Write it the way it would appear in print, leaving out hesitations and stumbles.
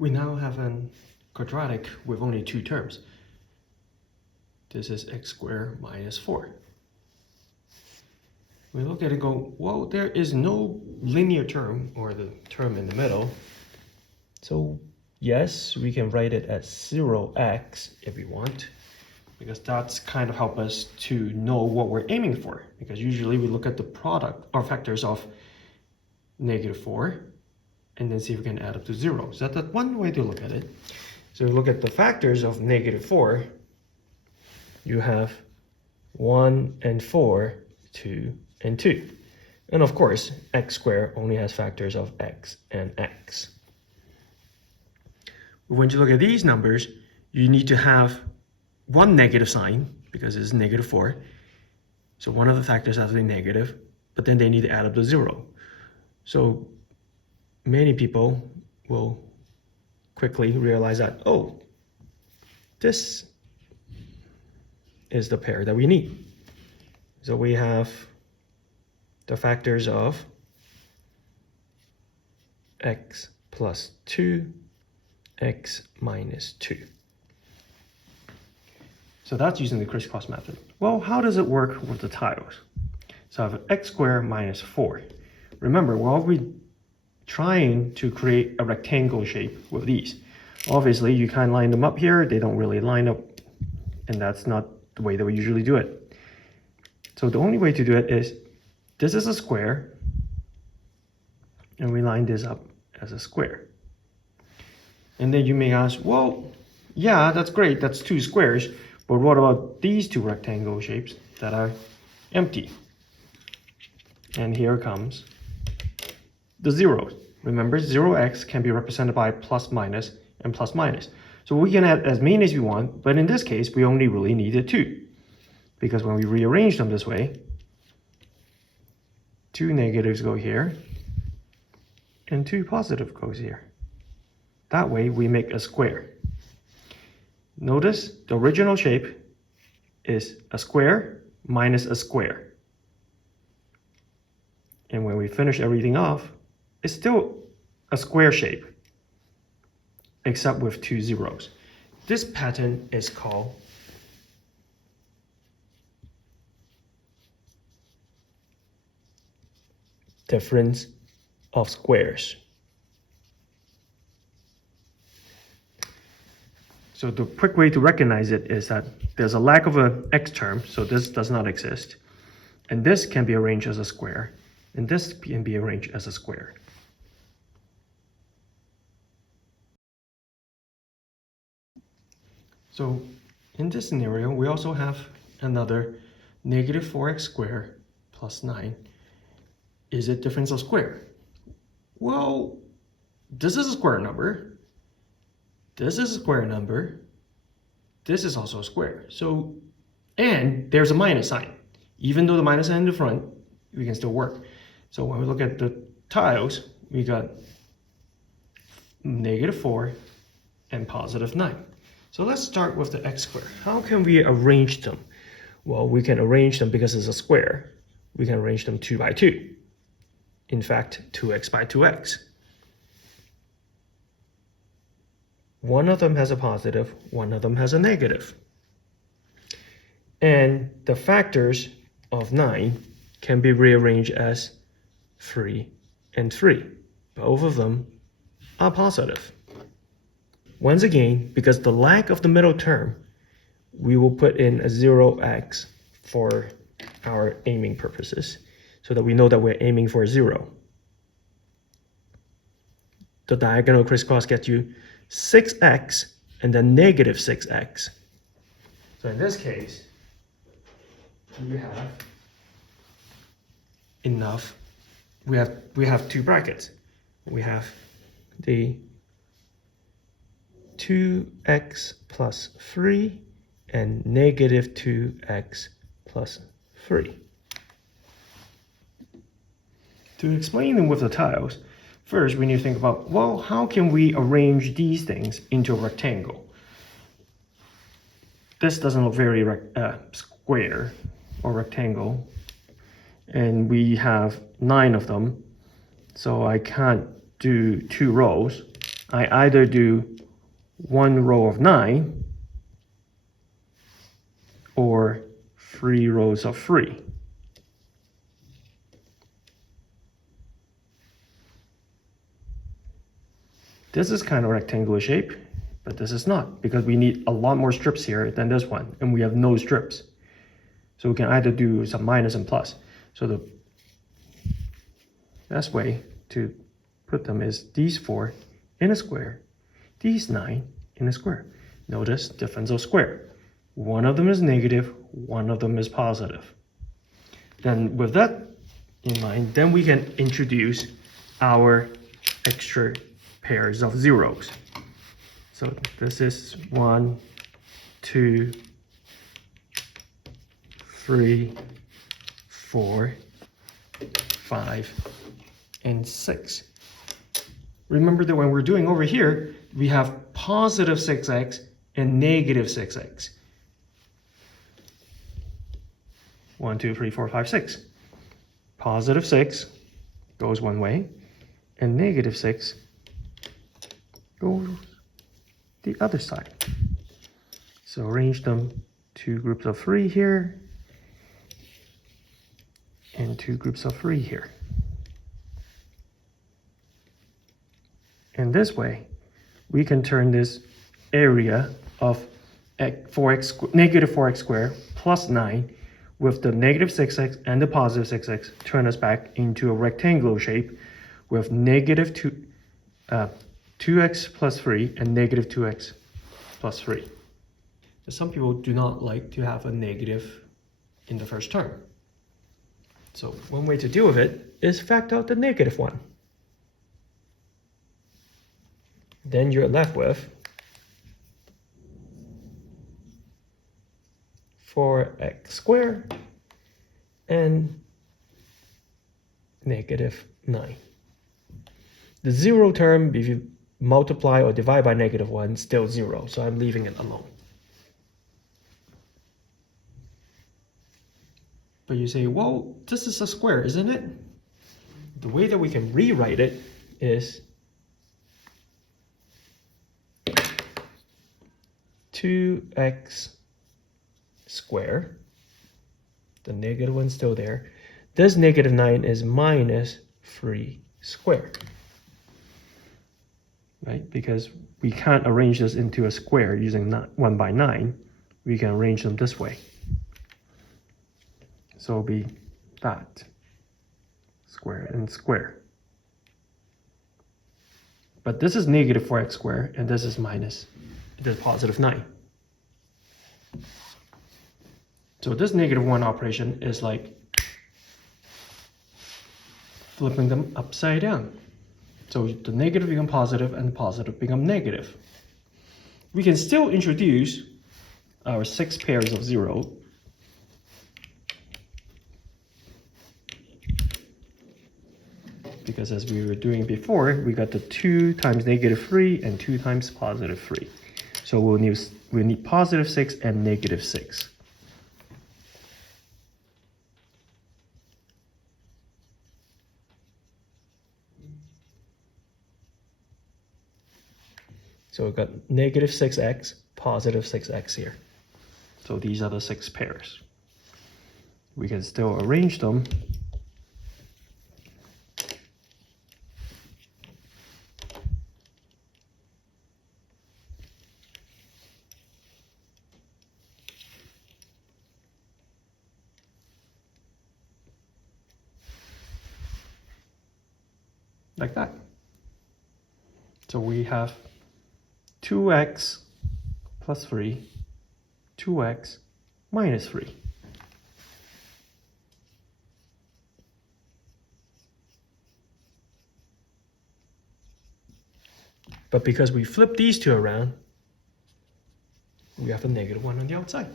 We now have a quadratic with only two terms. This is x squared minus 4. We look at it and go, well, there is no linear term, or the term in the middle. So yes, we can write it as 0x if we want, because that's kind of help us to know what we're aiming for. Because usually we look at the product or factors of -4 and then see if we can add up to 0. So that's one way to look at it. So we look at the factors of -4. You have 1 and 4, 2 and 2. And of course, x squared only has factors of x and x. When you look at these numbers, you need to have one negative sign because it's -4. So one of the factors has to be negative, but then they need to add up to 0. So many people will quickly realize that, oh, this is the pair that we need. So we have the factors of x plus 2, x minus 2. So that's using the criss-cross method. Well, how does it work with the tiles? So I have x squared minus 4. Remember, we're trying to create a rectangle shape with these. Obviously, you can line them up here. They don't really line up, and that's not the way that we usually do it. So the only way to do it is, this is a square, and we line this up as a square. And then you may ask, well, yeah, that's great, that's two squares, but what about these two rectangle shapes that are empty? And here comes the zeros. Remember, 0x can be represented by plus, minus, and plus, minus. So we can add as many as we want, but in this case, we only really needed 2. Because when we rearrange them this way, 2 negatives go here, and 2 positive goes here. That way, we make a square. Notice the original shape is a square minus a square. And when we finish everything off, it's still a square shape, except with 2 zeros. This pattern is called difference of squares. So the quick way to recognize it is that there's a lack of an x term, so this does not exist. And this can be arranged as a square, and this can be arranged as a square. So in this scenario, we also have another -4x squared plus 9. Is it difference of square? Well, this is a square number. This is a square number. This is also a square. So, and there's a minus sign. Even though the minus sign in the front, we can still work. So when we look at the tiles, we got -4 and +9. So let's start with the x squared. How can we arrange them? Well, we can arrange them because it's a square. We can arrange them 2 by 2. In fact, 2x by 2x. One of them has a positive, one of them has a negative. And the factors of 9 can be rearranged as 3 and 3. Both of them are positive. Once again, because the lack of the middle term, we will put in a 0x for our aiming purposes, so that we know that we're aiming for 0. The diagonal crisscross gets you 6x and then -6x. So in this case, we have enough. We have 2 brackets. We have the 2x plus 3 and -2x plus 3. To explain them with the tiles, first we need to think about, well, how can we arrange these things into a rectangle? This doesn't look very square or rectangle, and we have 9 of them, so I can't do 2 rows. I either do one row of 9 or 3 rows of 3. This is kind of rectangular shape, but this is not, because we need a lot more strips here than this one, and we have no strips. So we can either do some minus and plus. So the best way to put them is these 4 in a square, these 9 in a square. Notice difference of square. One of them is negative, one of them is positive. Then with that in mind, then we can introduce our extra pairs of zeros. So this is 1, 2, 3, 4, 5, and 6. Remember that when we're doing over here, we have positive 6x and negative 6x. 1, 2, 3, 4, 5, 6. Positive 6 goes one way, and negative 6 goes the other side. So arrange them 2 groups of 3 here, and 2 groups of 3 here. And this way, we can turn this area of negative 4x squared plus 9 with the negative 6x and the positive 6x turn us back into a rectangular shape with negative 2x plus 3 and negative 2x plus 3. Some people do not like to have a negative in the first term. So one way to deal with it is factor out the negative one. Then you're left with 4x squared and negative 9. The 0 term, if you multiply or divide by negative 1, still 0, so I'm leaving it alone. But you say, well, this is a square, isn't it? The way that we can rewrite it is 2x squared. The negative one's still there. This negative 9 is minus 3 squared. Right? Because we can't arrange this into a square using 1 by 9. We can arrange them this way. So it'll be that. Square and square. But this is negative 4x squared, and this is positive 9. So this negative 1 operation is like flipping them upside down. So the negative become positive and the positive become negative. We can still introduce our 6 pairs of 0. Because as we were doing before, we got the 2 times negative 3 and 2 times positive 3. So we'll need positive 6 and negative 6. So we've got negative 6x, positive 6x here. So these are the 6 pairs. We can still arrange them like that. So we have 2x plus 3, 2x minus 3. But because we flip these two around, we have a negative 1 on the outside.